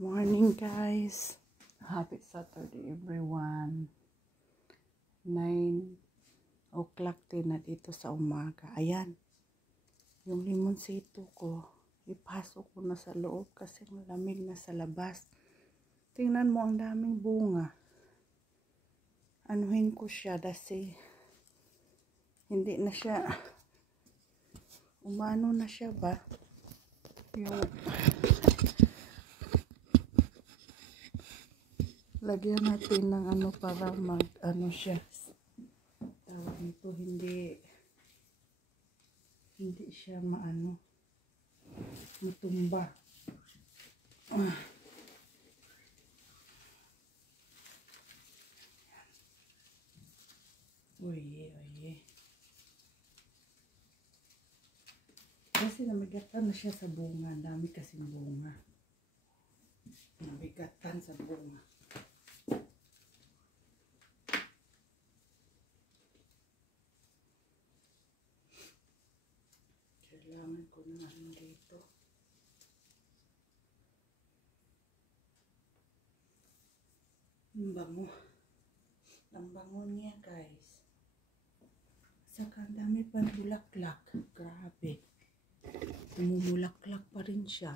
Morning guys, happy Saturday everyone. 9 o'clock din na dito sa umaga. Ayan, yung limonsito ko ipasok ko na sa loob kasi malamig na sa labas. Tingnan mo, ang daming bunga. Anuhin ko siya kasi hindi na siya umano na siya ba yung lagyan natin ng ano para mag ano siya tawag nito, hindi siya maano matumba. Oye kasi namigatan na siya sa bunga, dami kasing bunga, namigatan sa bunga. Kailangan ko na ano dito. Ang bango. Ang bango niya guys. Saka ang dami pa bulaklak. Grabe. Umumulaklak pa rin siya.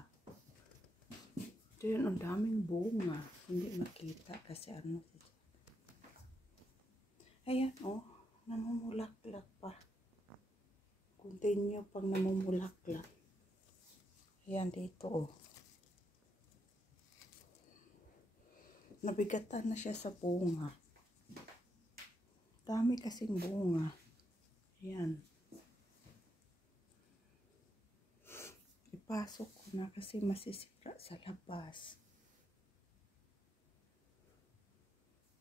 Ito yun, ang daming bunga. Hindi makita kasi ano. Ayan oh, namumulaklak pa. Continue pang namumulaklak. Ayan dito oh. Nabigatan na siya sa bunga. Dami kasing bunga. Ayan. Ipasok ko na kasi masisira sa labas.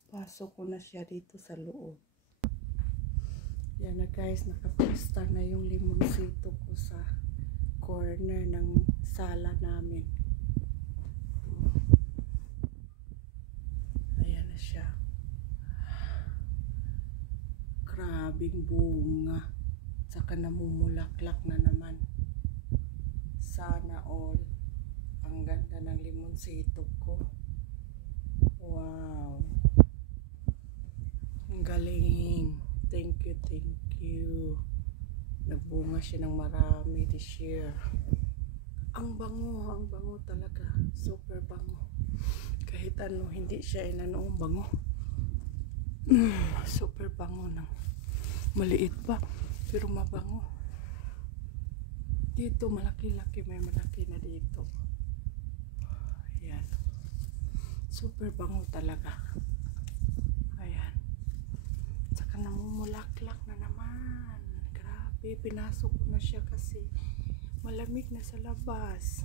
Pasok ko na siya dito sa loob. Yan na guys, nakapista na yung limonsito ko sa corner ng sala namin. Ayan na siya. Grabing bunga. Saka namumulaklak na naman. Sana all. Ang ganda ng limonsito ko. Wow. Ang galing. Thank you. Nagbunga siya ng marami this year. Ang bango talaga. Super bango. Kahit ano, hindi siya inanoong bango. Super bango ng maliit pa, pero mabango. Dito malaki-laki, may malaki na dito. Ayan. Super bango talaga. Ayan. Saka namumulaklak na naman. Grabe, pinasok ko na siya kasi malamig na sa labas.